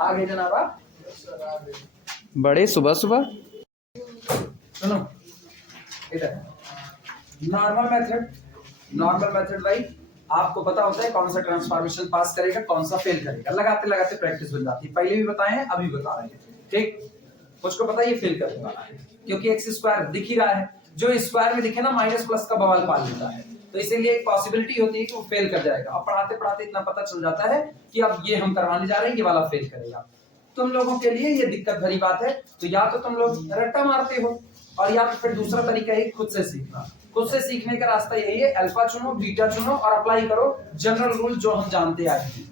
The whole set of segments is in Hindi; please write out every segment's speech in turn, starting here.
आगे जनाब आप बड़े सुबह सुबह सुनो इधर। नॉर्मल मेथड भाई आपको पता होता है कौन सा ट्रांसफॉर्मेशन पास करेगा कौन सा फेल करेगा, लगाते लगाते प्रैक्टिस बन जाती है। पहले भी बताए हैं अभी बता रहे हैं, ठीक। मुझको पता है ये फेल करने वाला है क्योंकि एक्स स्क्वायर दिख ही रहा है, जो स्क्वायर में दिखे ना माइनस प्लस का बवाल पाल लेता है, तो इसीलिए एक पॉसिबिलिटी होती है कि वो फेल कर जाएगा। अब पढ़ाते पढ़ाते इतना पता चल जाता है कि अब ये हम करवाने जा रहे हैं, ये वाला फेल करेगा। तुम लोगों के लिए ये दिक्कत भरी बात है, तो या तो तुम लोग रट्टा मारते हो और या तो फिर दूसरा तरीका है खुद से सीखना। खुद से सीखने का रास्ता यही है, अल्फा चुनो बीटा चुनो और अप्लाई करो जनरल रूल जो हम जानते आए हैं।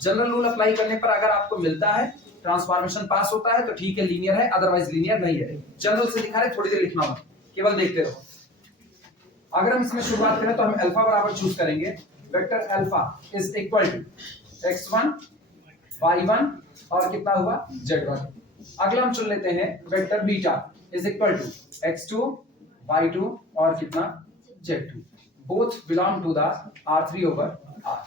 जनरल रूल अप्लाई करने पर अगर आपको मिलता है ट्रांसफॉर्मेशन पास होता है तो ठीक है, लीनियर है, अदरवाइज लीनियर नहीं है। जनरल से दिखा रहे, थोड़ी देर लिखना मत, केवल देखते रहो। अगर हम इसमें शुरुआत करें तो हम अल्फा बराबर चूज करेंगे vector alpha is equal to x1 y1 और कितना हुआ z1। अगला हम चुन लेते हैं vector beta is equal to x2 y2 और कितना z2। Both belong to the R3 over R।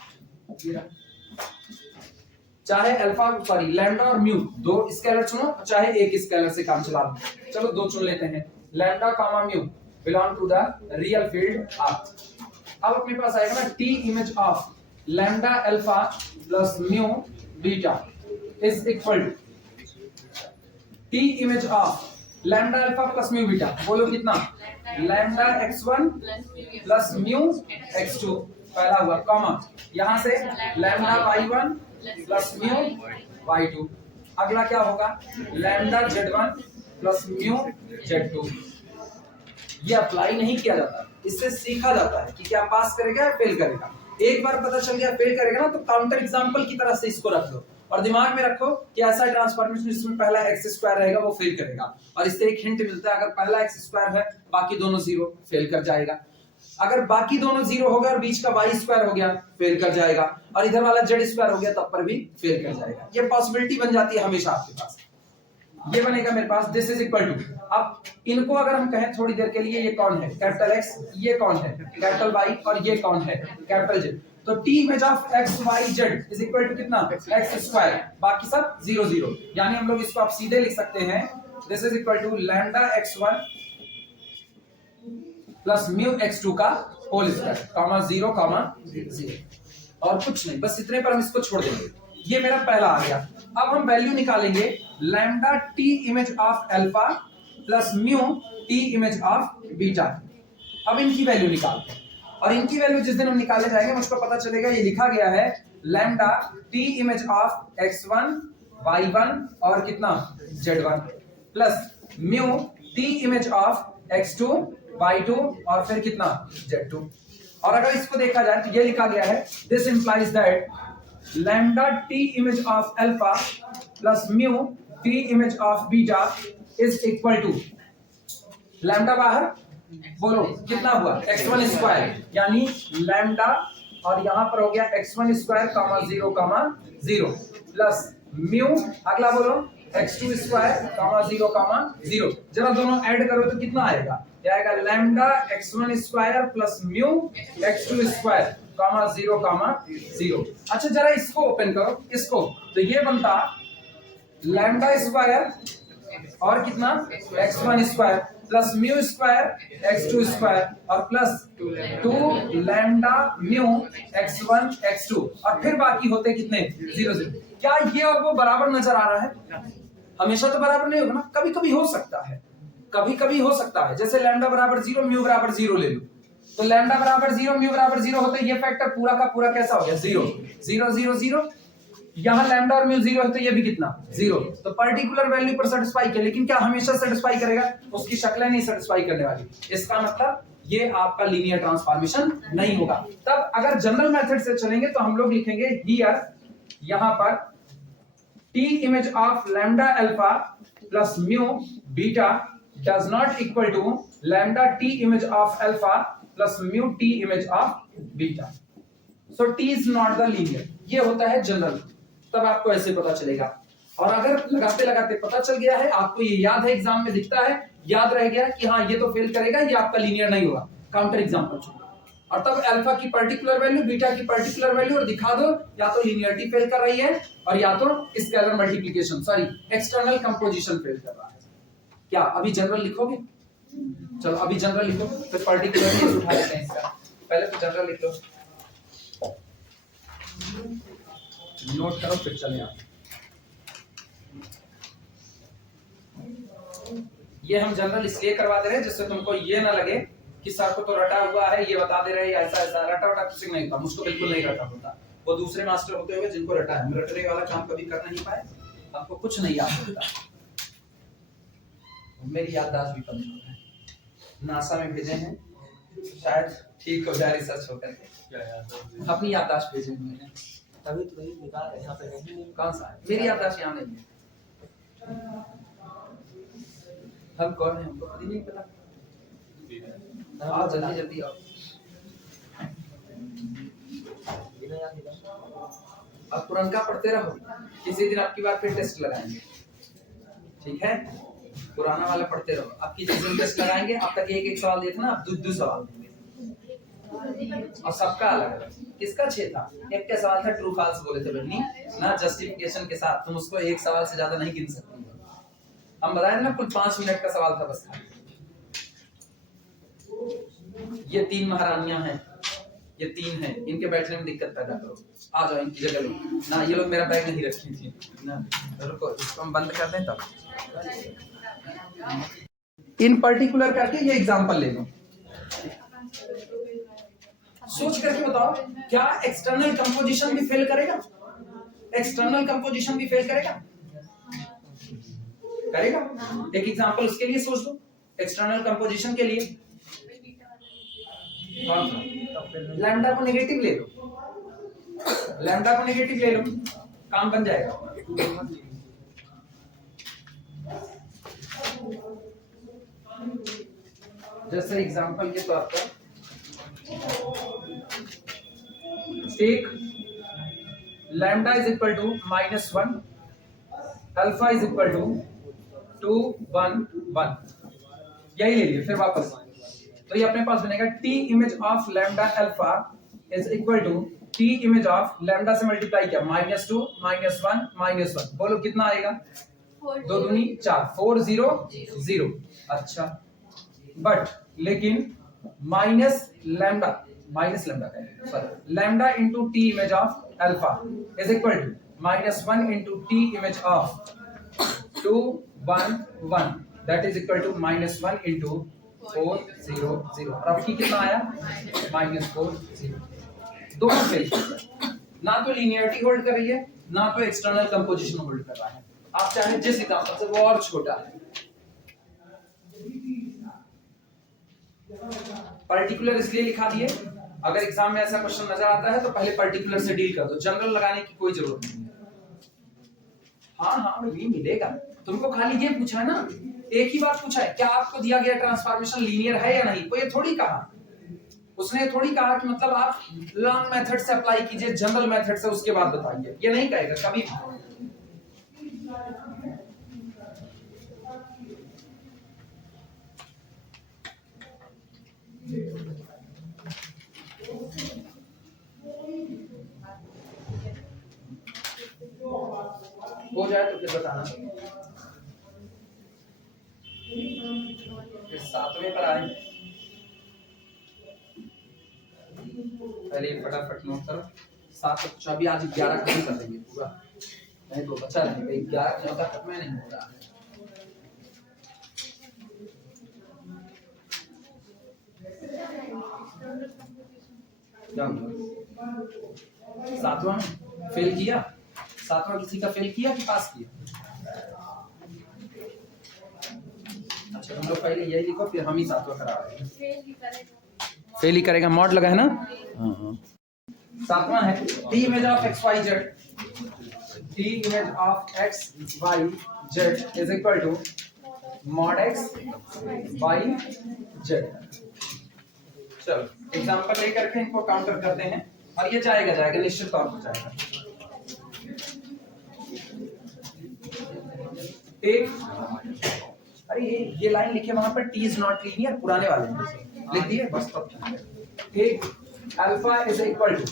चाहे अल्फा सॉरी लैम्डा और म्यू दो स्केलर चुनो, चाहे एक स्केलर से काम चला लो। चलो दो चुन लेते हैं, lambda comma mu belong to the real field R। अब अपने पास आएगा ना T image of lambda alpha plus mu beta is equal to T image of lambda alpha plus mu beta. बोलो कितना, lambda x1 plus mu x2 पहला हुआ, कॉमा यहां से lambda y1 plus mu y2। अगला क्या होगा, lambda z1 plus mu z2। ये अप्लाई नहीं किया जाता, इससे सीखा जाता है कि क्या पास करेगा या फेल करेगा। एक बार पता चल गया फेल करेगा ना, तो काउंटर एग्जांपल की तरह से इसको रख लो और दिमाग में रखो कि ऐसा ट्रांसफॉर्मेशन जिसमें पहला एक्स स्क्वायर रहेगा वो फेल करेगा। और इससे एक हिंट मिलता है, अगर पहला एक्स स्क्वायर है बाकी दोनों जीरो, फेल कर जाएगा। अगर बाकी दोनों जीरो हो गया और बीच का वाई स्क्वायर हो गया, फेल कर जाएगा। और इधर वाला जेड स्क्वायर हो गया तब पर भी फेल कर जाएगा। ये पॉसिबिलिटी बन जाती है हमेशा आपके पास। ये बनेगा मेरे पास दिस इज इक्वल टू, अब इनको अगर हम कहें थोड़ी देर के लिए, ये कौन है कैपिटल एक्स, ये कौन है कैपिटल वाई और ये कौन है कैपिटल जेड। तो T image of X Y Z is equal to कितना, एक्स स्क्वायर, बाकी सब जीरो जीरो। यानी हम लोग इसको आप सीधे लिख सकते हैं this is equal to lambda x1 plus mu x2 का whole square comma zero comma zero. और कुछ नहीं, बस इतने पर हम इसको छोड़ देंगे। ये मेरा पहला आ गया। अब हम वैल्यू निकालेंगे lambda T image of alpha plus mu T image of beta. अब इनकी वैल्यू निकालते हैं और इनकी वैल्यू जिस दिन हम निकाले जाएंगे मुझको पता चलेगा ये लिखा गया है lambda T image of x1 y1 और कितना z1 plus mu T image of x2 y2 और फिर कितना z2। और अगर इसको देखा जाए तो ये लिखा गया है this implies that lambda T image of alpha plus mu T image of beta is equal to lambda बाहर बोलो कितना हुआ x1 स्क्वायर, यानी लैम्डा और यहां पर हो गया x1 square comma zero plus mu अगला बोलो x2 स्क्वायर कामा जीरो। जरा दोनों ऐड करो तो कितना आएगा, ये आएगा lambda x1 square plus mu x2 square comma zero. अच्छा जरा इसको ओपन करो इसको, तो ये बनता लैम्डा स्क्वायर और कितना x1 square plus mu square x2 square और plus 2 lambda mu x1 x2 और फिर बाकी होते कितने जीरो। क्या ये और वो बराबर नजर आ रहा है? हमेशा तो बराबर नहीं होगा ना, कभी कभी हो सकता है। जैसे लैम्डा बराबर जीरो म्यू बराबर जीरो ले लो, तो लैम्डा बराबर जीरो म्यू बराबर जीरो होते ये फैक्टर पूरा का पूरा कैसा हो गया जीरो। यहाँ लैम्डा और म्यू जीरो है तो ये भी कितना जीरो। तो पर्टिकुलर वैल्यू पर सेटिस्फाई किया, लेकिन क्या हमेशा सेटिस्फाई करेगा? उसकी शक्लें नहीं सेटिस्फाई करने वाली। इसका मतलब ये आपका लीनियर ट्रांसफॉर्मेशन नहीं होगा। तब अगर जनरल मेथड से चलेंगे तो हम लोग लिखेंगे हियर, यहां पर T image of lambda alpha plus mu beta does not equal to lambda T image of alpha plus mu T image of beta. So T is not the linear. ये होता है जनरल, तब आपको ऐसे पता चलेगा। और अगर लगाते लगाते पता चल गया है, आपको ये याद है, एग्जाम में दिखता है, याद रह गया कि हाँ ये तो फेल करेगा, ये आपका लीनियर नहीं होगा, काउंटर एग्जांपल चुनो। और तब अल्फा की पर्टिकुलर वैल्यू, बीटा की पर्टिकुलर वैल्यू, और दिखा दो या तो लीनियरिटी फेल कर रही है और या तो scalar multiplication, sorry external composition fail कर रहा है। क्या अभी जनरल लिखोगे? चलो अभी जनरल लिखो, फिर पर्टिकुलर केस उठा लेते हैं इसका। पहले तो जनरल लिख लो, नोट करो, फिर चले आप। ये हम जनरल इसलिए करवा दे रहे हैं जिससे तुमको ये ना लगे कि सर को तो रटा हुआ है, ये बता दे रहे हैं ऐसा ऐसा। रटा वटा किसी को नहीं था, मुझको बिल्कुल नहीं रटा होता, वो दूसरे मास्टर होते हुए जिनको रटा है। रटने वाला काम कभी कर नहीं पाए, आपको कुछ नहीं याद होता। मेरी याददाश्त भी कमजोर है, नासा में भेजे हैं, शायद ठीक हो जाए रिसर्च होकर के। अपनी याददाश्त भेजे हुए हैं, तभी तो वही निकाल रहे हैं, यहाँ पे नहीं। कौन सा है? मेरी याददाश्त यहाँ नहीं है। हम कौन है हमको खुद ही नहीं पता। आओ जल्दी जल्दी आओ। अब पुरनका पढ़ते रहो, किसी दिन आपकी बार फिर टेस्ट लगाएंगे, ठीक है? पुराना वाला पढ़ते रहो। आपकी जिस दिन टेस्ट लगाएंगे, आप तक एक एक सवाल दिए थे ना, आप दो सवाल देंगे और सबका अलग अलग। किसका 6 था? एक का सवाल था ट्रू फॉल्स बोले थे बहनी ना, जस्टिफिकेशन के साथ। तुम उसको एक सवाल से ज्यादा नहीं गिन सकती। हम बताए थे ना, कुल 5 मिनट का सवाल था बस। ये 3 महारानियां हैं, ये 3 हैं, इनके बैठने में दिक्कत पैदा करो। आ जाओ इनकी जगह लो ना, ये लोग मेरा बैग नहीं रखी थी ना। रुको, इसको हम बंद कर दें तब। इन पर्टिकुलर करके ये एग्जांपल ले लो, सोच करके बताओ, क्या एक्सटर्नल कंपोजिशन भी फेल करेगा? एक्सटर्नल कंपोजिशन भी फेल करेगा? करेगा। एक एग्जांपल उसके लिए सोच लो, एक्सटर्नल कंपोजिशन के लिए। कौन सा? लैम्डा को नेगेटिव ले लो, लैम्डा को नेगेटिव ले लो, काम बन जाएगा। जैसे एग्जांपल के तौर पर take lambda is equal to -1, alpha is equal to 2 1 1, यही ले लिए। फिर वापस तो ये अपने पास बनेगा t image of lambda alpha is equal to t image of lambda से मल्टीप्लाई किया -2 -1 -1। बोलो कितना आएगा? 2 दूनी 4, 4 0 0। अच्छा, बट लेकिन माइनस लैम्डा का sorry lambda into t image of alpha is equal to -1 into t image of 2 1 1, that is equal to -1 into 4 0 0। और अब की कितना आया? -4 0। दोनों फेल कर रहे हैं, ना तो लीनियरिटी होल्ड कर रही है, ना तो एक्सटर्नल कंपोजिशन होल्ड कर रहा है। आप चाहे जिस एग्जांपल से, वो और छोटा है। पर्टिकुलर इसलिए लिखा दिए, अगर एग्जाम में ऐसा क्वेश्चन नजर आता है तो पहले पर्टिकुलर से डील कर दो, जनरल लगाने की कोई जरूरत नहीं है। हाँ हाँ ये मिलेगा तुमको, खाली ये पूछा है ना, एक ही बात पूछा है, क्या आपको दिया गया ट्रांसफॉर्मेशन लीनियर है या नहीं? कोई ये थोड़ी कहा, उसने थोड़ी कहा कि मतलब आप लॉन्ग मेथड से अप्लाई कीजिए, जनरल मेथड से उसके बाद बताइए, ये नहीं कहेगा कभी। हो जाए तो फिर बताना। फिर 7वें पर आए, पहले फटाफट नोट करो। 7 अभी आज 11 खत्म कर देंगे पूरा, नहीं तो बचा रहेगा 11 14 खत्म नहीं हो रहा है। क्या 7वां फेल किया? 7वां किसी का फेल किया कि पास किया? अच्छा हम लोग पहले यही लिखो, फिर हम ही 7वां करा रहे हैं। फेल ही करेगा, मॉड लगा है ना। हाँ 7वां है t image of x y z, t image of x y z is equal to mod x y z। चलो एग्जांपल लेकर के इनको काउंटर करते हैं, और ये जाएगा निश्चित तौर पर जाएगा। एक अरे ये लाइन लिखिए वहां पर, t इज नॉट लीनियर, पुराने वाले में लिख दिए बस। तब एक alpha is equal to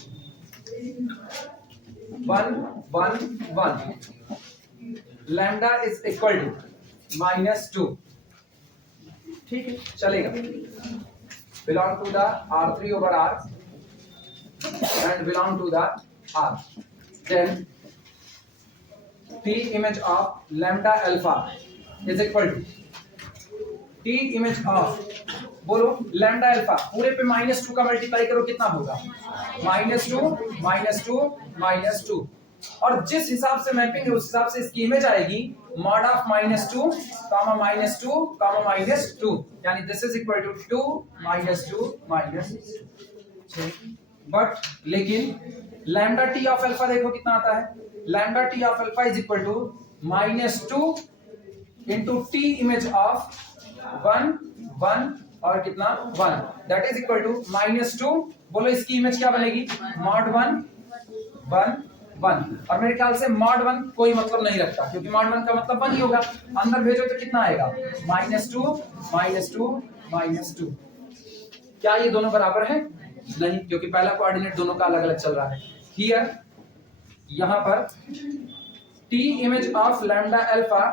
1 1 1, lambda is equal to -2। ठीक है, चलेगा। Belong to the R3 over R and belong to the R. Then T image of lambda alpha is equal to T image of, बोलो लैम्डा अल्फा पूरे पे -2 का मल्टीप्लाई करो कितना होगा, -2 -2 और जिस हिसाब से मैपिंग है उस हिसाब से इसकी इमेज आएगी मॉड ऑफ -2 -2 यानी this is equal to 2 -2 but लेकिन लैम्डा टी ऑफ अल्फा देखो कितना आता है, lambda T of alpha is equal to -2 into T image of 1 1 और कितना 1, दैट इज इक्वल टू -2। बोलो इसकी इमेज क्या बनेगी, मॉड 1 1 1। और मेरे ख्याल से मॉड 1 कोई मतलब नहीं रखता क्योंकि मॉड 1 का मतलब 1 ही होगा, अंदर भेजो तो कितना आएगा -2 क्या ये दोनों बराबर है, नहीं, क्योंकि पहला कोऑर्डिनेट दोनों का अलग अलग चल रहा है। हियर यहां पर t image of lambda alpha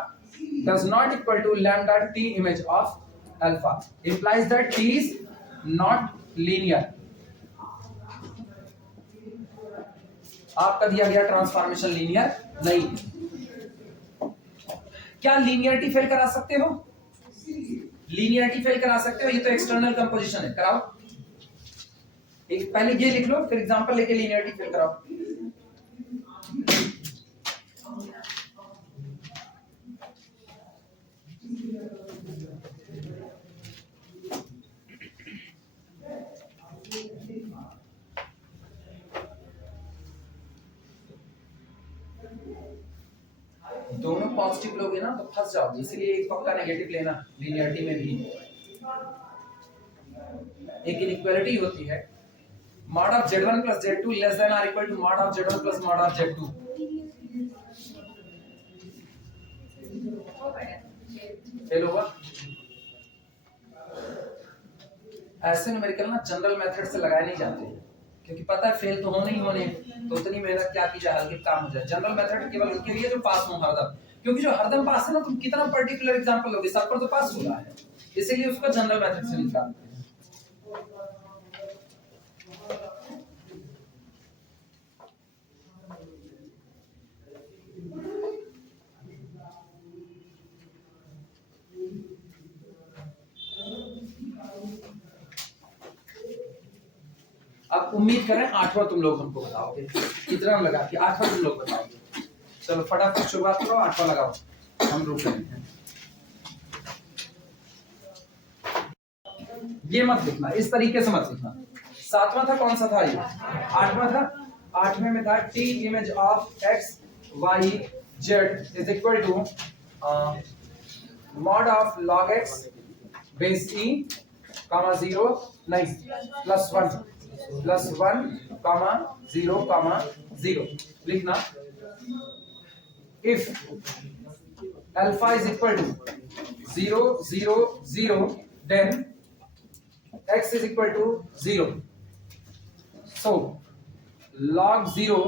does not equal to lambda t image of alpha, implies that t is not linear। आपका दिया गया ट्रांसफॉर्मेशन लीनियर नहीं। क्या लीनियरिटी फेल करा सकते हो, लीनियरिटी फेल करा सकते हो, ये तो एक्सटर्नल कंपोजिशन है, कराओ। एक पहले ये लिख लो फिर एग्जांपल लेके लीनियरिटी फेल कराओ। दोनों पॉजिटिव लोगे ना तो फंस जाओगे, इसलिए एक पक्का नेगेटिव लेना। लीनियरिटी में भी एक इनइक्वालिटी होती है, mod of z1 plus z2 less than or equal to mod of z1 plus mod of z2। Fail होगा। ऐसे न्यूमेरिकल ना जनरल मेथड से लगाए नहीं जाते क्योंकि पता है फेल तो होने ही होने, तो उतनी मेहनत क्या की जाए, हल्के काम हो जाए। जनरल मेथड केवल उनके लिए जो पास हो हरदम, क्योंकि जो हरदम पास है ना, तुम कितना पर्टिकुलर एग्जांपल लोगे, सब पर तो पास हो रहा है, इसीलिए उसको जनरल मेथड से निकालते हैं। अब उम्मीद करें आठवां तुम लोग हमको बताओगे, कितना लगा कि आठवां तुम लोग बताओगे। चलो फटाफट शुरुआत करो, आठवां लगाओ, हम रुक रहे हैं। ये मत लिखना, इस तरीके से मत लिखना। सातवां था, कौन सा था ये, आठवां था। आठवें में था T image of X Y Z is equal to mod of log X base e comma 0 नहीं +1 कामा 0 लिखना। If alpha is equal to 0 0 0 then x is equal to 0, so log 0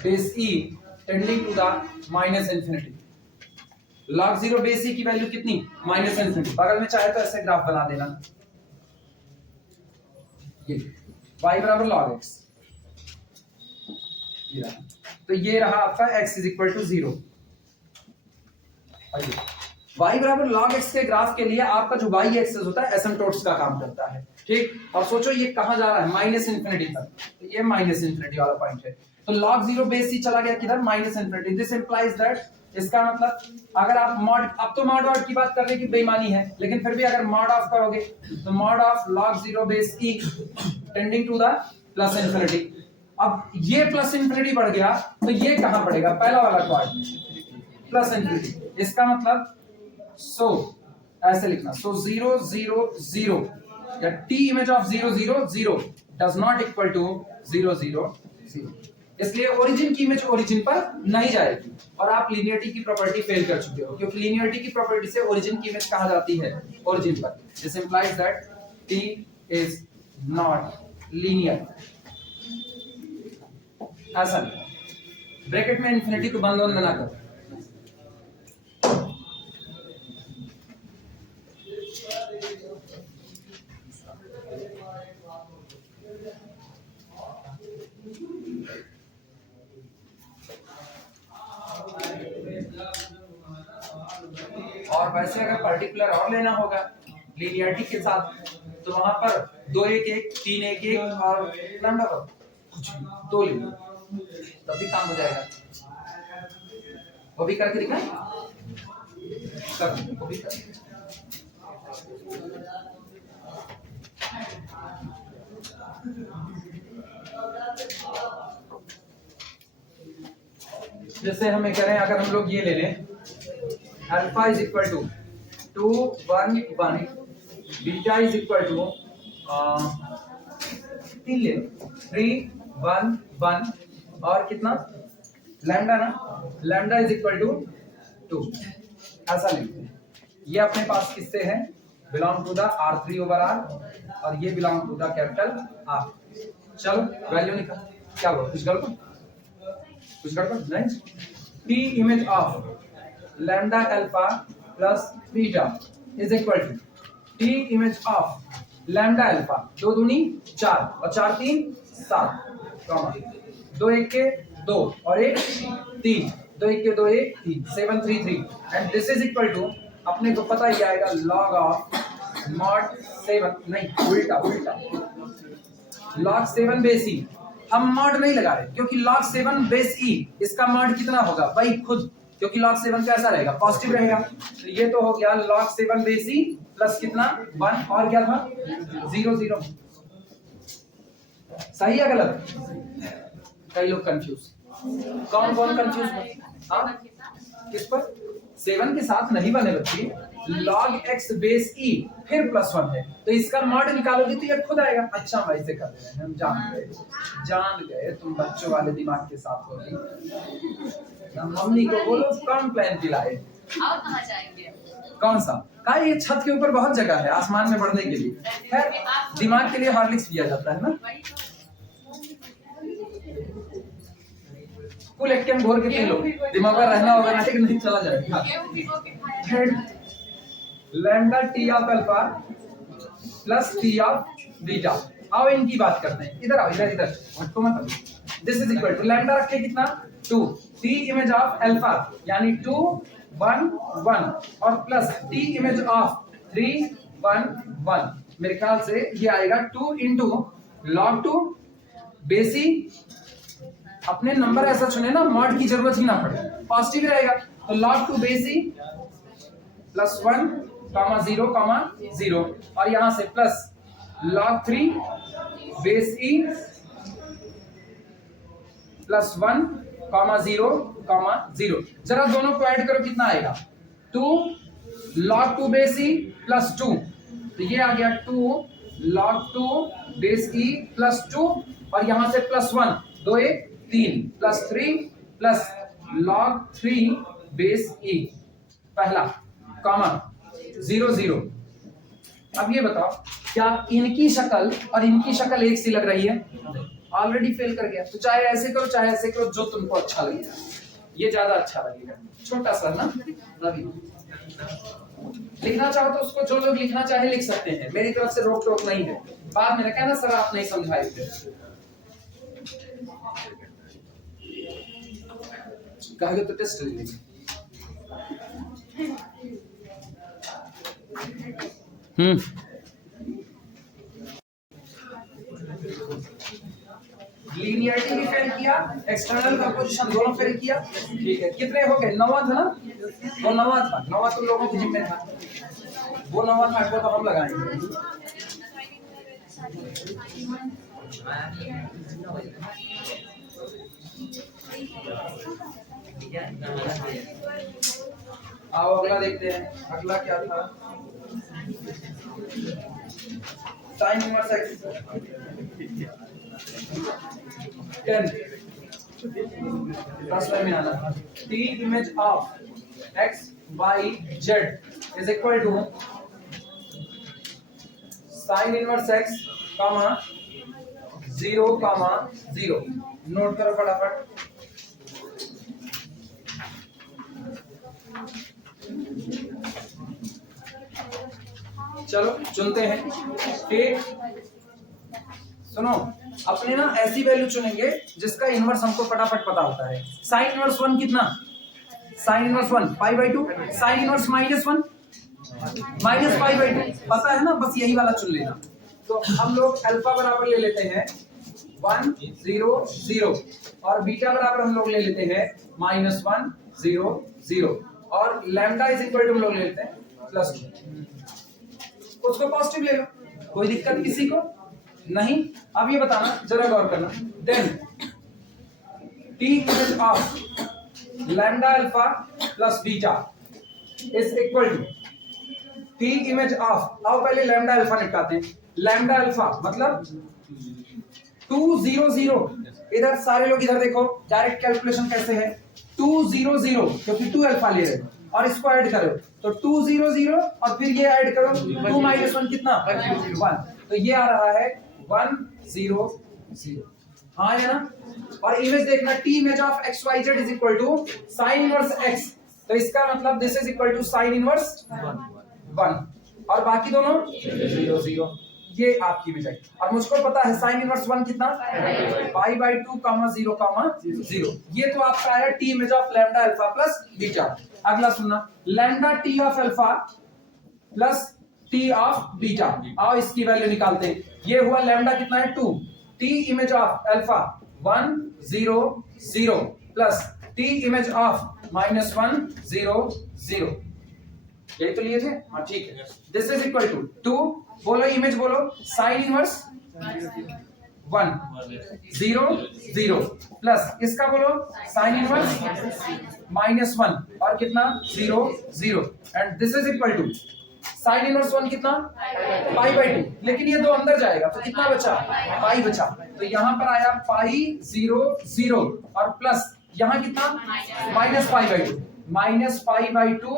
base e tending to the minus infinity। log 0 base e की वैल्यू कितनी, -∞। बगल में चाहे तो ऐसे ग्राफ बना देना, ये y बराबर log x, ये रहा। तो ये रहा आपका x is equal to 0। y बराबर log x के ग्राफ के लिए आपका जो y एक्सिस होता है एसिम्प्टोट्स का काम करता है, ठीक। और सोचो ये कहां जा रहा है, -∞ तक, तो ये -∞ वाला पॉइंट है। तो log 0 बेस c चला गया किधर, -∞। दिस इंप्लाइज दैट, इसका मतलब अगर आप मॉड, अब तो मॉड ऑफ की बात करने की बेईमानी है, लेकिन फिर भी अगर मॉड ऑफ करोगे तो mod of log 0 base e tending to the +∞। अब ये +∞ बढ़ गया तो ये कहां पड़ेगा, पहला वाला क्वाड्रेंट +∞। इसका मतलब ऐसे लिखना, 0 0 0 या t image of 0 0 0 does not equal to 0 0 0। इसलिए ओरिजिन की इमेज ओरिजिन पर नहीं जाएगी और आप लीनियरिटी की प्रॉपर्टी फेल कर चुके हो, क्योंकि लीनियरिटी की प्रॉपर्टी से ओरिजिन की इमेज कहां जाती है, ओरिजिन पर। This implies that t is not linear. ऐसा ब्रैकेट में इन्फिनिटी को बंद ना करो। और वैसे अगर पर्टिकुलर और लेना होगा लीनियरिटी के साथ तो वहां पर 2 1 1 3 1 1 और नंबर कुछ भी 2 ले लो तभी काम हो जाएगा। वो भी करके दिखा वो भी कर। जैसे हमें करें अगर हम लोग ये ले लें alpha is equal to 2 1 1 beta is equal to 3 ले 3 1 1 और कितना लैम्डा ना लैम्डा इज इक्वल टू 2 ऐसा लिखते हैं। ये अपने पास किससे है belong to the R3 over R और ये belong to the capital R। चलो वैल्यू निकाल क्या हुआ कुछ गड़बड़ नहीं। P image of lambda alpha plus beta is equal to T image of lambda alpha 2 दूनी 4 और 4 3 7 कॉमा 2 1 के 2 और 1 3 2 1 के 2 1 3 7 3 3 and this is equal to अपने को पता ही आएगा log of mod 7 नहीं उल्टा log 7 बेस ई हम मॉड नहीं लगा रहे क्योंकि log 7 बेस ई इसका मॉड कितना होगा भाई खुद क्योंकि log 7 कैसा रहेगा पॉजिटिव रहेगा तो ये तो हो गया log 7 बेस ई प्लस कितना 1 और क्या था 0 0 सही है गलत कई लोग कंफ्यूज कौन कंफ्यूज है हाँ किस पर 7 के साथ नहीं बने बच्चे log x बेस e फिर +1 है तो इसका मॉड निकालोगे तो ये खुद आएगा। अच्छा भाई से कर रहे हैं हम जान गए तुम बच्चों वाले दिमाग के साथ होगी। मम्मी को बोलो कम प्लान दिलाए और कहां जाएंगे कौन सा का ये छत के ऊपर बहुत जगह है आसमान में बढ़ने के लिए खैर दिमाग के लिए हॉर्लिक्स दिया जाता है ना कुल एक कैम घोर के पी लो दिमाग में रहना होगा ना ठीक नहीं चला जाएगा। Lambda T of alpha plus T of beta आओ इनकी बात करते हैं इधर आओ इधर हटो मत this is equal to lambda रखे कितना 2 टी इमेज ऑफ अल्फा यानी 2 1 1 और प्लस टी इमेज ऑफ 3 1 1 मेरे ख्याल से ये आएगा 2 into log 2 बेसी अपने नंबर ऐसा चुने ना मॉड की जरूरत ही ना पड़े पॉजिटिव रहेगा तो log 2 बेसी प्लस 1 0 0 और यहां से plus log 3 base E plus 1 0 0 जरा दोनों को ऐड करो कितना आएगा 2 log 2 बेस ई प्लस 2 तो ये आ गया 2 log 2 बेस ई प्लस 2 और यहां से plus 1 2 1 3 plus 3 plus log 3 base e पहला कॉमा 0 0। अब ये बताओ क्या इनकी शक्ल और इनकी शक्ल एक सी लग रही है ऑलरेडी फेल कर गया तो चाहे ऐसे करो चाहे ऐसे करो जो तुमको अच्छा लगे ये ज्यादा अच्छा लगेगा छोटा सा ना रवि लिखना चाहो तो उसको जो लोग लिखना चाहे लिख सकते हैं मेरी तरफ से रोक टोक नहीं है बाद में कहना सर आप नहीं समझाए थे कहोगे तो टेस्ट लीजिए लीनियरिटी भी फेल किया एक्सटर्नल कंपोजिशन दोनों फेल किया ठीक है कितने हो गए 9वां था ना वो 9वां था 9वां तुम लोगों की जिम्मे था वो 9वां था तो हम लगाएंगे आओ अगला देखते हैं अगला क्या था sine inverse X 10 first line में आना t image of x y z is equal to sine inverse x comma 0,0 note करो फटाफट। चलो चुनते हैं। ठीक, सुनो, अपने ना ऐसी वैल्यू चुनेंगे जिसका इनवर्स हमको फटाफट पता होता है। साइन इनवर्स 1 कितना? Sign inverse 1 π/2। साइन इनवर्स -1 -π/2 पता है ना, बस यही वाला चुन लेना। तो हम लोग अल्फा बराबर ले लेते हैं 1 0 0 और बीटा बराबर हम लोग ले लेते हैं -1 0 0 और लैम्डा इज इक्वल टू हम लोग ले लेते हैं +2। उसको पॉजिटिव ले लो, कोई दिक्कत किसी को नहीं। अब ये बताना, जरा गौर करना, then t image of lambda alpha plus beta is equal to t image of, आओ पहले लैम्डा अल्फा निकालते हैं। लैम्डा अल्फा मतलब 2 0 0, इधर सारे लोग इधर देखो, डायरेक्ट कैलकुलेशन कैसे है, 2 0 0 क्योंकि 2 अल्फा ले रहे हो और इसको ऐड करो तो 2 0 0 और फिर ये ऐड करो 2 -1 कितना 1, तो ये आ रहा है 1 0 0। हाँ है ना। और इमेज देखना, t image of xyz is equal to sine inverse x, तो इसका मतलब this is equal to sine inverse 1 और बाकी दोनों 0 0। ये आपकी इमेज है और मुझको पता है साइन इनवर्स 1 कितना π/2 0 0। ये तो आपका है t image of lambda alpha plus beta. अगला सुनना, lambda t of alpha plus t of beta, आओ इसकी वैल्यू निकालते हैं। ये हुआ लैम्डा कितना है 2, t image of alpha 1 0 0 plus t image of -1 0 0। यही तो लिए थे, हाँ ठीक है। दिस इज इक्वल टू 2, बोलो इमेज बोलो, साइन इनवर्स 1 0 0 प्लस इसका बोलो साइन इनवर्स -1 और कितना 0 0 and this is equal to sine inverse 1 कितना π/2, लेकिन ये दो अंदर जाएगा तो कितना बचा पाई बचा, तो यहाँ पर आया π0 0 और प्लस यहाँ कितना -π/2 -π/2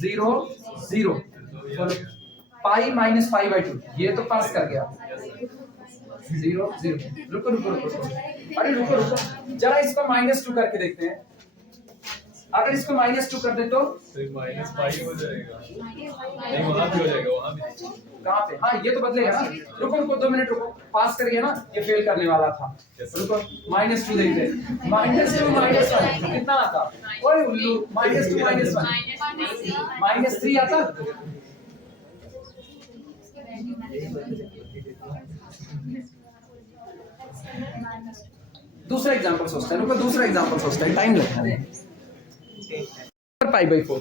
0 0 पाई -π/2, ये तो पास कर गया 0 0। रुको रुको रुको, अरे रुको रुको जरा, इसको -2 करके देखते हैं। अगर इसको -2 कर दे तो -π हो जाएगा, नहीं वहां भी हो जाएगा, वहां भी कहाँ पे, हाँ ये तो बदलेगा ना। रुको रुको 2 मिनट रुको, पास कर गया ना, ये फेल करने वाला था। रुको -2 देखते हैं, -2 -1 कितना आता, ओए उल्लू, -2 -1 -3 आता। दूसरा एग्जांपल सोचते हैं, रुको दूसरा एग्जांपल सोचते हैं, टाइम लगता है। π/4,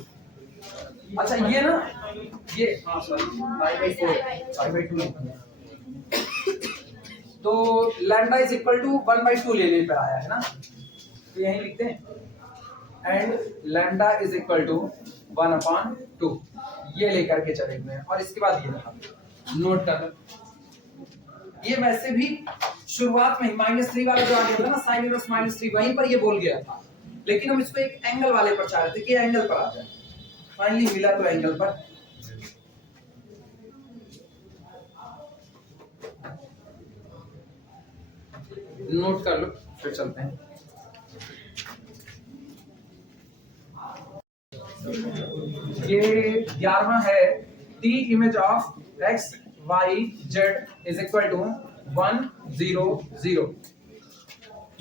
अच्छा ये ना, ये हाँ सॉरी π/4 तो लैम्डा इज इक्वल टू 1/2 लेने पर आया है ना, तो यहीं लिखते हैं and lambda is equal to 1/2, ये लेकर के चले हुए हैं। और इसके बाद ये रहा, नोट कर लो, ये वैसे भी शुरुआत में -3 वाला जो आ गया था ना, साइन इनवर्स -3, वहीं पर ये बोल गया था, लेकिन हम इसको एक एंगल वाले पर चाह रहे थे कि एंगल पर आ जाए, फाइनली मिला तो एंगल पर। नोट कर लो, फिर चलते हैं। ये 11वां है, t image of x y z is equal to 1 0 0।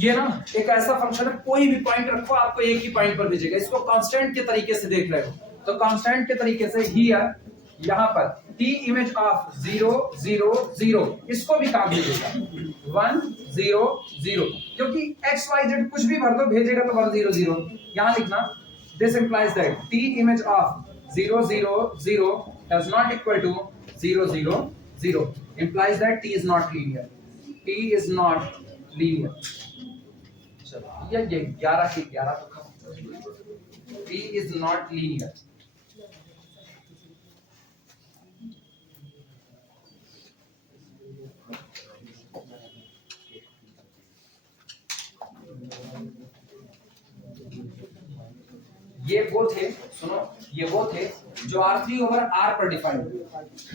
ये ना एक ऐसा फंक्शन है, कोई भी पॉइंट रखो आपको एक ही पॉइंट पर भेजेगा। इसको कांस्टेंट के तरीके से देख रहे हो तो कांस्टेंट के तरीके से हियर यहाँ पर t इमेज ऑफ 0 0 0 इसको भी काम भेजेगा 1 0 0, क्योंकि x y z कुछ भी भर दो भेजेगा तो 1 0 0। यहाँ लिखना, this implies that t image of 0 0 0 does not equal to 0 0 0, implies that t is not linear, t is not linear। चलो ये 11 के 11 तो खत्म, t is not linear। ये वो थे, सुनो, ये वो थे जो R3 ओवर R पर डिफाइंड हुए,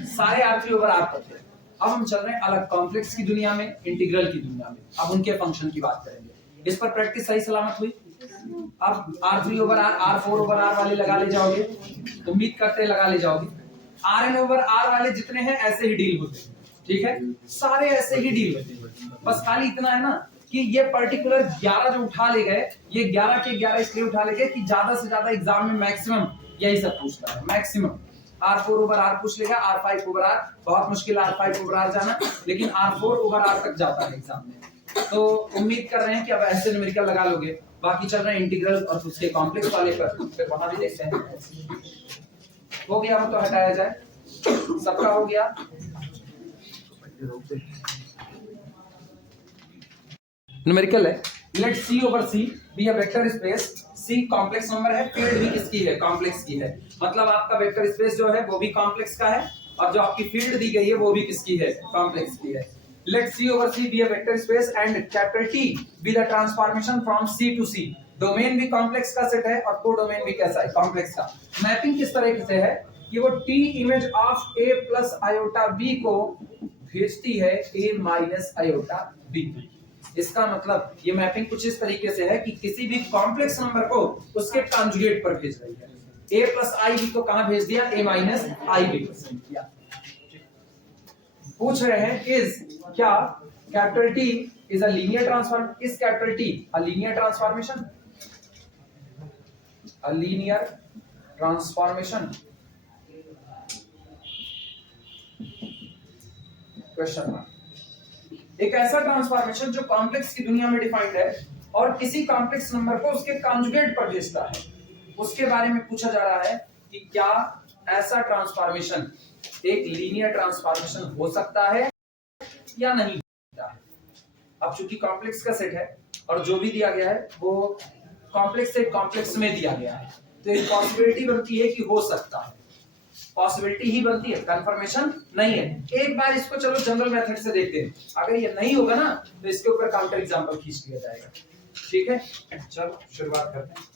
सारे R3 ओवर R पर थे। अब हम चल रहे हैं अलग कॉम्प्लेक्स की दुनिया में, इंटीग्रल की दुनिया में। अब उनके फंक्शन की बात करेंगे। इस पर प्रैक्टिस सही सलामत हुई। अब R3 over R, R4 over R वाले लगा ले जाओगे, उम्मीद करते हैं लगा ले जाओगे। Rn ओवर R वाले जितने हैं ऐसे ही डील होते हैं, ठीक है, सारे ऐसे ही डील होते हैं। बस खाली इतना है ना कि ये पर्टिकुलर 11 जो उठा ले गए, ये 11 के 11 इसलिए उठा ले गए कि ज्यादा से ज्यादा एग्जाम में मैक्सिमम यही सब पूछता है, मैक्सिमम। R4 ओवर R पूछ लेगा, R5 ओवर R, बहुत मुश्किल R5 ओवर R जाना, लेकिन R4 ओवर R तक जाता है एग्जाम में। तो उम्मीद कर रहे हैं कि अब ऐसे न्यूमेरिकल लगा लोगे। बाकी चल रहे हैं इंटीग्रल और उसके कॉम्प्लेक्स वाले पर, फिर वहां भी देखते हैं। हो गया वो तो हटाया जाए, सबका हो गया। न्यूमेरिकल है, let C over C be a vector space. C complex number है, फील्ड भी किसकी है, कॉम्प्लेक्स की है। मतलब आपका वेक्टर स्पेस जो है वो भी कॉम्प्लेक्स का है, और जो आपकी फील्ड दी गई है वो भी किसकी है, कॉम्प्लेक्स की है। Let C over C be a vector space and capital T be the transformation from C to C. Domain भी कॉम्प्लेक्स का सेट है और कोडोमेन भी कैसा है, कॉम्प्लेक्स का। मैपिंग किस तरह से है कि वो T image of A plus iota B को भेजती है A माइनस आयोटा B। इसका मतलब ये मैपिंग कुछ इस तरीके से है कि किसी भी कॉम्प्लेक्स नंबर को उसके कॉन्जुगेट पर भेज रही है। A प्लस आई बी को कहां भेज दिया, A माइनस आई बी को सेंड किया। पूछ रहे हैं इज क्या capital T is a linear transform, is capital T a linear transformation, a linear transformation, question mark. एक ऐसा ट्रांसफॉर्मेशन जो कॉम्प्लेक्स की दुनिया में डिफाइंड है और किसी कॉम्प्लेक्स नंबर को उसके कॉन्जुगेट पर भेजता है, उसके बारे में पूछा जा रहा है कि क्या ऐसा ट्रांसफॉर्मेशन एक लीनियर ट्रांसफॉर्मेशन हो सकता है या नहीं होता है। अब चूंकि कॉम्प्लेक्स का सेट है और जो भी दिया गया है वो कॉम्प्लेक्स से कॉम्प्लेक्स में दिया गया है, तो एक पॉसिबिलिटी बनती है कि हो सकता है, पॉसिबिलिटी ही बनती है, कंफर्मेशन नहीं है। एक बार इसको चलो जनरल मेथड से देखते हैं, अगर ये नहीं होगा ना तो इसके ऊपर काउंटर एग्जांपल खींच लिया जाएगा, ठीक है। चलो शुरुआत करते हैं।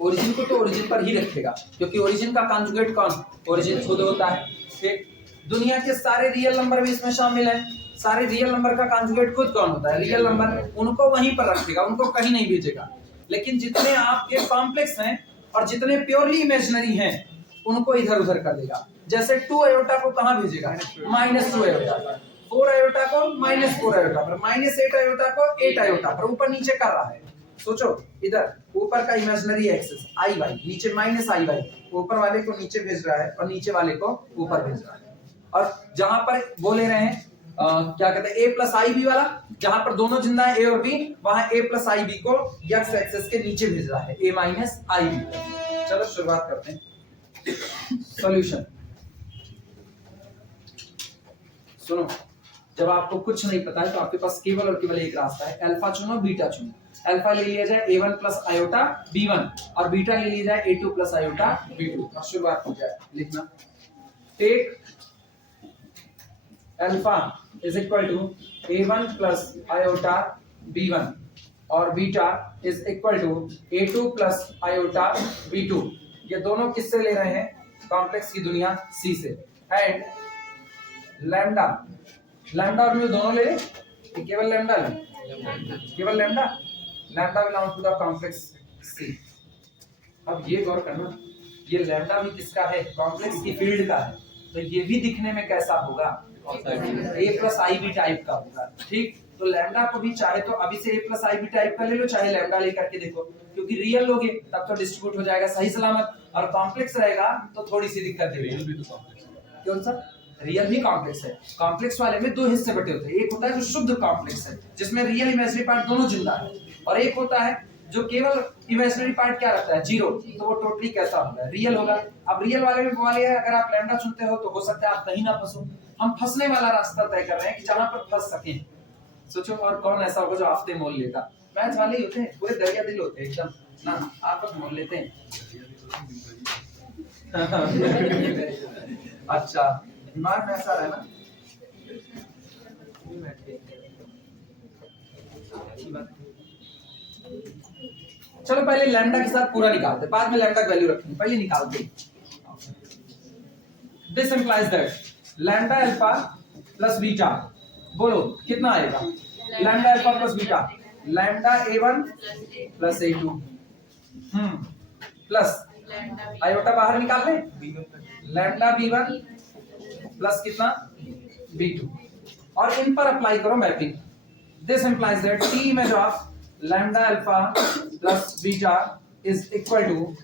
ओरिजिन को तो ओरिजिन पर ही रखेगा, क्योंकि ओरिजिन का कॉन्जुगेट कौन, ओरिजिन खुद होता है। ठीक, दुनिया के सारे रियल नंबर भी इसमें शामिल हैं, सारे रियल नंबर का कॉन्जुगेट खुद कौन होता है, रियल नंबर, उनको वहीं पर रखेगा, उनको कहीं नहीं भेजेगा। लेकिन जितने आपके कॉम्प्लेक्स हैं और जितने प्योरली इमेजिनरी हैं उनको इधर उधर कर देगा। जैसे 2 आयोटा को कहां भेजेगा, -2 आयोटा पर, 4 आयोटा को -4 आयोटा पर, -8 आयोटा को 8 आयोटा पर, ऊपर नीचे कर रहा है। सोचो, इधर ऊपर का इमेजिनरी एक्सिस आई वाई, नीचे माइनस आई वाई, ऊपर वाले को नीचे भेज रहा है और नीचे वाले को ऊपर भेज रहा है। और जहां पर वो ले रहे हैं क्या कहते हैं, a प्लस आई बी वाला, जहां पर दोनों जिंदा है a और b, वहां a प्लस आई बी को x एक्सिस के नीचे भेज रहा है, a माइनस आई बी। चलो शुरुआत करते हैं। सॉल्यूशन सुनो, जब आपको कुछ नहीं पता है तो आपके पास केवल और केवल एक रास्ता है, अल्फा चुनो बीटा चुनो। अल्फा ले लिया जाए a1 प्लस आयोटा b1 और बीटा ले लिया जाए a2 प्लस आयोटा b2। और शुरुआत हो जाए लिखना, take alpha is equal to a1 plus iota b1 और beta is equal to a2 plus iota b2। ये दोनों किससे ले रहे हैं, कॉम्प्लेक्स की दुनिया C से। एंड लैम्डा, लैम्डा और म्यू दोनों ले, केवल लैम्डा ले, केवल lambda, lambda belong to the complex C। अब ये गौर करना, ये लैम्डा भी किसका है, कॉम्प्लेक्स की फील्ड का है, तो ये भी दिखने में कैसा होगा, a plus I B type का होगा। ठीक, तो लैम्डा को भी चाहे तो अभी से a plus I B type का ले लो, चाहे लैम्डा लेकर के देखो, क्योंकि रियल लोगे तब तो डिस्ट्रीब्यूट हो जाएगा सही सलामत, और कॉम्प्लेक्स रहेगा तो थोड़ी सी दिक्कत देगी। क्यों सर, रियल भी कॉम्प्लेक्स है, कॉम्प्लेक्स वाले में दो हिस्से बटे होते हैं, एक होता है जो शुद्ध कॉम्प्लेक्स है जिसमें रियल इमेजिनरी पार्ट दोनों जिंदा है, और एक होता है जो केवल इमेजिनरी पार्ट क्या रखता है, जीरो, तो वो टोटली कैसा होगा, रियल होगा। अब रियल वाले में वाले है, अगर आप लैम्डा चुनते हो तो हो सकता है आप कहीं ना फंसो, हम फंसने वाला रास्ता तय कर रहे हैं कि जहां पर फंस सके। सोचो और कौन ऐसा होगा जो आफ्ते मोल लेगा, मैच वाले ही होते हैं, पूरे दरिया दिल होते हैं एकदम ना, आप मोल लेते हैं। अच्छा दिमाग में ऐसा है ना, चलो पहले लैम्डा के साथ पूरा निकालते, बाद में लैम्डा की वैल्यू रखेंगे, पहले निकालते। This implies that lambda alpha plus beta, बोलो कितना आएगा? Lambda alpha plus beta, lambda A1 plus A2 plus iota बाहर निकाल ले, लैम्डा B1 प्लस कितना B2, और इन पर अप्लाई करो mapping. This implies that T image of lambda alpha plus beta is equal to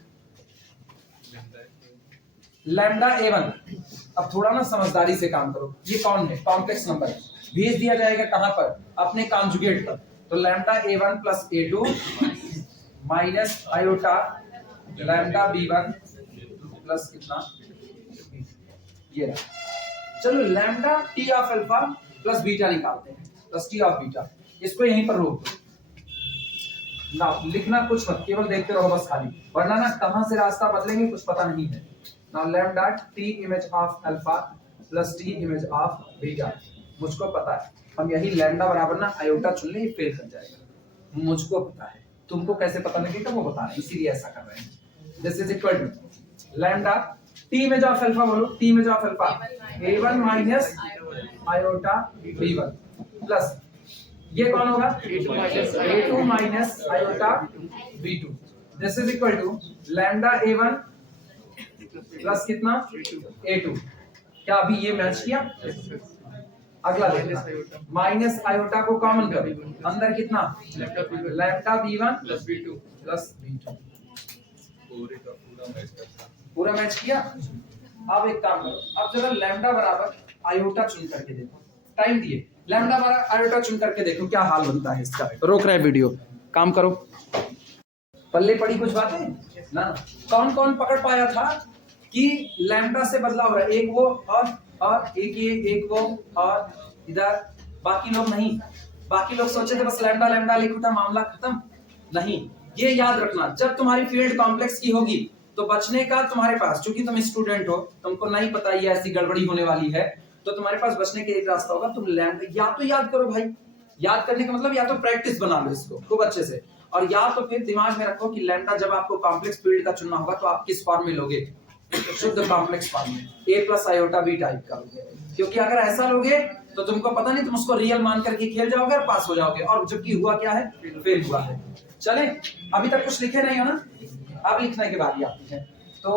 lambda A1। अब थोड़ा ना समझदारी से काम करो, ये कौन है? कॉम्प्लेक्स नंबर भेज दिया जाएगा कहां पर? अपने कॉन्जुगेट पर। तो lambda A1 plus A2 minus iota lambda B1 plus कितना, ये रहा। चलो lambda T of alpha plus beta निकालते हैं, प्लस T ऑफ बीटा, इसको यहीं पर रोक दो ना, लिखना कुछ मत, केवल देखते रहो बस खाली, वरना ना कहां से रास्ता बदलेंगे कुछ पता नहीं है। Now lambda T image of alpha plus T image of beta, मुझको पता है हम यही लैम्डा बराबर ना आयोटा चुन ले, फेल कर जाएगा, मुझको पता है, तुमको कैसे पता लगेगा वो बता रहे हैं, इसीलिए ऐसा कर रहे हैं। This is equal to lambda T image of alpha, बोलो T image of alpha A1 minus iota B1 plus ये कौन होगा? A2 minus iota B2। This is equal to lambda A1 plus कितना A2। क्या अभी ये मैच किया? अगला देखना, माइनस आयोटा को कॉमन कर, अंदर कितना लैम्डा B1 प्लस B2 पूरा मैच किया। अब एक काम करो, अब जरा लैम्डा बराबर आयोटा चुन करके देखो, टाइम दिए, लैम्डा बराबर आयोटा चुन करके देखो क्या हाल बनता है इसका। रोक रहे वीडियो, काम करो, पल्ले पड़ी कुछ बातें ना। कौन कौन पकड़ पाया था कि लैम्डा से बदलाव हो रहा है? एक वो और एक ये, एक वो और इधर, बाकी लोग नहीं। बाकी लोग सोचे थे बस लैम्डा लैम्डा लिखो था मामला खत्म, नहीं। ये याद रखना, जब तुम्हारी फील्ड कॉम्प्लेक्स की होगी तो बचने का तुम्हारे पास, चूंकि तुम स्टूडेंट हो, तुमको नहीं पता ये ऐसी गड़बड़ी होने वाली है, तो तुम्हारे पास बचने के एक रास्ता होगा, तुम लैम्डा या तो याद करो भाई, याद करने का मतलब या तो प्रैक्टिस बना लो इसको खूब अच्छे से, और या तो फिर दिमाग में रखो कि लैम्डा जब आपको कॉम्प्लेक्स फील्ड का चुनना होगा तो आप किस फॉर्म में लोगे? शुद्ध कॉम्प्लेक्स फॉर्म में, A plus iota B type का लोगे, क्योंकि अगर ऐसा लोगे तो तुमको पता नहीं, तुम उसको रियल मान करके खेल जाओगे और पास हो जाओगे, और जबकि हुआ क्या है? फेल हुआ है। चले, अभी तक कुछ लिखे नहीं हो ना, अब लिखने के बाद ही आती है। तो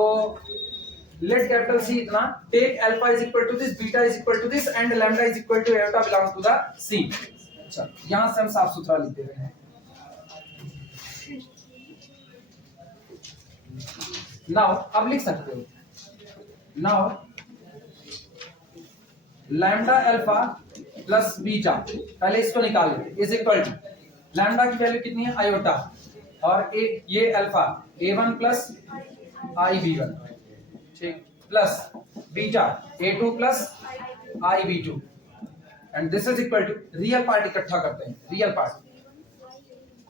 लेट कैपिटल C इतना, take alpha is equal to this, beta is equal to this and lambda is equal to iota belong to the C। अच्छा, यहां से हम साफ सुथरा लिख दे रहे हैं। नाउ अब लिख सकते हो, now lambda alpha plus beta, पहले इसको निकाल लेते, इज इक्वल टू लैम्डा की वैल्यू कितनी है? आयोटा, और ये अल्फा A1 प्लस IB1, ठीक, plus beta A2 plus IB2, and this is equal to, real part इकट्ठा करते हैं, real part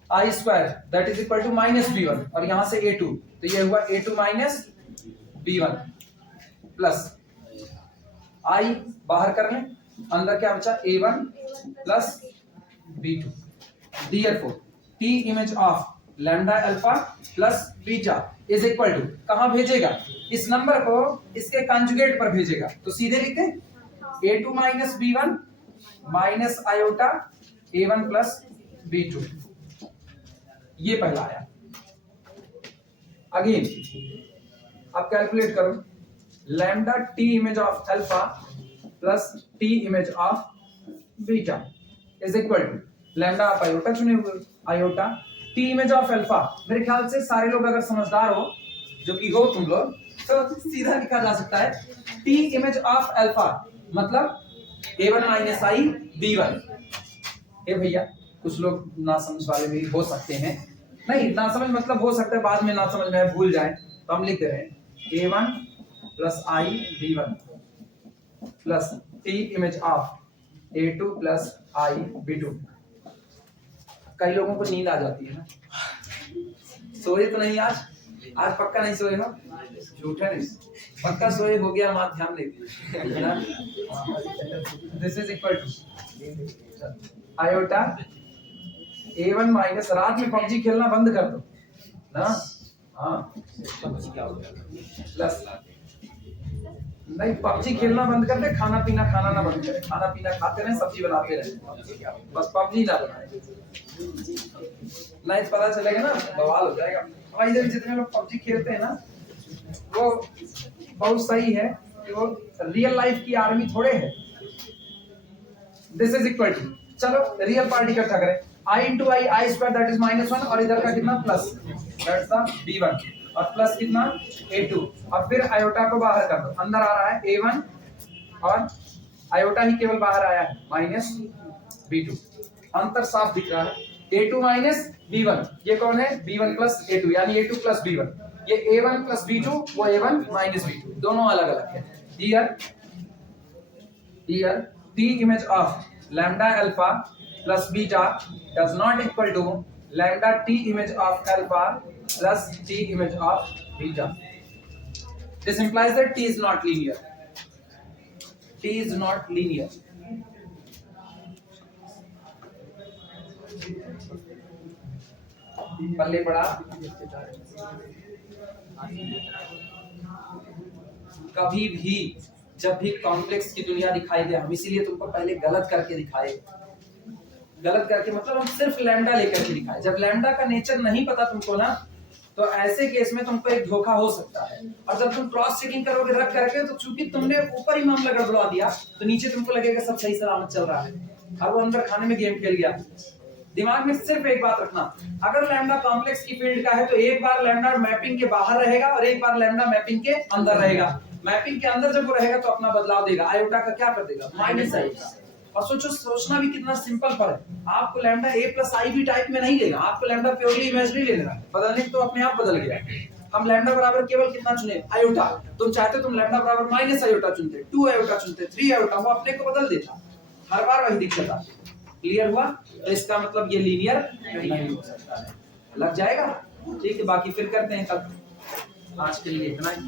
I square that is equal to minus B1, और यहां से A2, तो ये हुआ A2 minus B1 plus I बाहर कर लें, अंदर क्या बचा? A1 plus B2। Therefore, T image of lambda alpha plus beta is equal to, कहां भेजेगा? इस नंबर को इसके कंजुगेट पर भेजेगा, तो सीधे लिखते A2 minus B1 minus iota A1 plus B2, ये पहला आया। अगेन अब कैलकुलेट करो, lambda T image of alpha plus T image of beta is equal to, lambda आप आयोटा चुने हुए, iota T image of alpha, मेरे ख्याल से सारे लोग अगर समझदार हो, जो कि हो तुम लोग, तो सीधा लिखा जा सकता है T इमेज ऑफ अल्फा मतलब A1 माइनस I B1। ए भैया, कुछ लोग ना समझ वाले भी हो सकते हैं, नहीं ना समझ मतलब हो सकता है बाद में ना समझ में भूल जाए, तो हम लिख दे रहे हैं A1 plus I B1 plus T image of A2 plus I B2। कई लोगों को नींद आ जाती है ना, सोए तो नहीं आज पक्का नहीं सोए हो, झूठे नहीं, पक्का सोए हो गया, मां ध्यान देती है। This is equal to iota A1 minus, रात में पबजी खेलना बंद कर दो ना, हाँ, प्लस नहीं, पबजी खेलना बंद कर दे, खाना पीना खाना ना बंद करे, खाना पीना खाते रहे, सब्जी बनाते रहे, बस पबजी ना बनाए, नहीं पता चलेगा ना बवाल हो जाएगा। भाई इधर जितने लोग पबजी खेलते हैं ना, वो बहुत सही है कि वो रियल लाइफ की आर्मी थोड़े है। दिस इज इक्वल टू, चलो रियल पार्ट इकट्ठा करें, i into I, I square that is -1, और इधर का कितना प्लस, दैट्स द b1, और प्लस कितना a2, और फिर आयोटा को बाहर कर दो, अंदर आ रहा है a1 और आयोटा ही केवल बाहर आया है -b2, अंतर साफ दिख रहा है, a2 माइनस b1, ये कौन है b1 प्लस a2, यानी a2 प्लस b1, ये a1 प्लस b2, वो a1 माइनस b2, दोनों अलग अलग है। Here t image of lambda alpha plus beta does not equal to lambda t image of alpha plus t image of beta. This implies that t is not linear. T is not linear. पल्ले पड़ा, कभी भी जब भी कॉम्प्लेक्स की दुनिया दिखाई दे, हम इसीलिए तुमको पहले गलत करके दिखाए, गलत करके मतलब हम सिर्फ लैम्डा लेकर के दिखाए। जब लैम्डा का नेचर नहीं पता तुमको ना, तो ऐसे केस में तुमको एक धोखा हो सकता है, और जब तुम क्रॉस चेकिंग करोगे रख करके, तो चूंकि तुमने ऊपर ही मामला गड़बड़ा दिया, तो नीचे तुमको लगेगा सब सही सलामत चल रहा है, और वो अंदर खाने में गेम खेल गया। दिमाग में सिर्फ एक बात रखना, अगर लैम्डा कॉम्प्लेक्स की फील्ड का है तो एक बार लैम्डा मैपिंग के बाहर रहेगा और एक बार लैम्डा मैपिंग के अंदर रहेगा। मैपिंग के अंदर जब वो रहेगा तो अपना बदलाव देगा, आयोटा का क्या कर देगा माइनस आयोटा। और सोचो, सोचना भी कितना सिंपल पर है, आपको लैम्डा a प्लस आई भी टाइप में नहीं लेना, आपको लैम्डा प्योरली इमेजिनरी लेना है, बदलने तो अपने आप बदल गया। हम लैम्डा बराबर केवल कितना चुने आयोटा, तुम चाहते तुम लैम्डा बराबर माइनस आयोटा चुनते, 2 आयोटा चुनते, 3 आयोटा, वो अपने को बदल देता, हर बार वही दिक्कत आती। क्लियर हुआ? तो इसका मतलब ये लीनियर नहीं हो सकता है, लग जाएगा। ठीक है, बाकी फिर करते हैं कल, आज के लिए इतना ही।